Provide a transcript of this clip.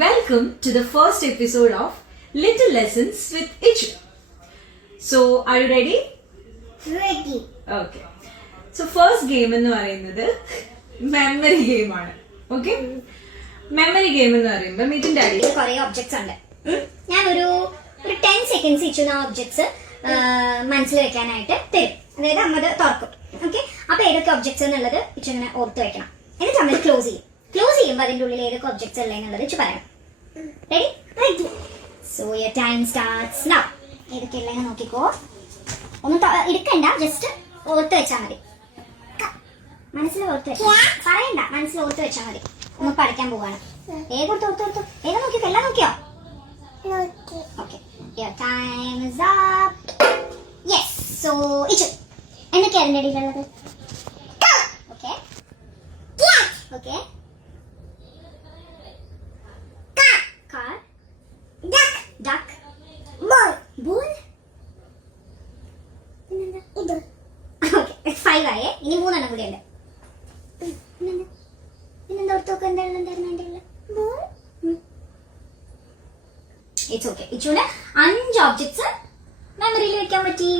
Welcome to the first episode of Little Lessons with Ichu. So, are you ready? Ready. Okay. So, first game എന്ന് പറയുന്നത് memory game ആണ്. Okay, memory game എന്ന് പറയുമ്പോൾ meeting daddy കുറെ objects ഉണ്ട്. ഞാൻ ഒരു 10 സെക്കൻഡ്സ് ഇച്ചു ആ ഒബ്ജക്ട്സ് മനസ്സിൽ വെക്കാനായിട്ട് തരും. അതായത് അമ്മത് തുറക്കും. ഓക്കെ, അപ്പൊ ഏതൊക്കെ ഒബ്ജക്ട്സ് എന്നുള്ളത് ഇച്ചു ഇങ്ങനെ ഓർത്ത് വെക്കണം. എന്നിട്ട് നമ്മൾ ക്ലോസ് ചെയ്യും. ക്ലോസ് ചെയ്യുമ്പോൾ അതിന്റെ ഉള്ളിൽ ഏതൊക്കെ ഒബ്ജക്ട്സ് ഉള്ളത് എന്നുള്ളത് ഇച്ചു പറയണം. Ready? Ready. So your time starts now. ഏതൊക്കെ ഉള്ളതെന്ന് നോക്കിക്കോ. ഒന്നും എടുക്കണ്ട, ജസ്റ്റ് ഓർത്ത് വെച്ചാൽ മതി. മനസ്സിൽ ഓർത്ത് വെച്ചാൽ പറയണ്ട, മനസ്സിൽ ഓർത്ത് വെച്ചാൽ മതി. ഒന്ന് പഠിക്കാൻ പോവാണ്. ഏതോർത്ത് ഓർത്ത് ഏതാ നോക്കിയോ? എല്ലാം നോക്കിയോ? Okay, your time is up. Yes. So Ichu എന്തൊക്കെയാ അതിന്റെ ഇടയിലുള്ളത്? Okay okay. Car, duck, ball. പിന്നെന്താ? ഓക്കെ, 5 ആയേ. ഇനി 3 എണ്ണം കൂടി ഉണ്ട്. പിന്നെന്താ ഓർത്ത് നോക്കുക? എന്തായിരുന്നു അതിന്റെ ഉള്ളിൽ? It's okay. ഇച്ചുവിന് 5 ഒബ്ജക്ട്സ് മെമ്മറിയിൽ വെക്കാൻ പറ്റി.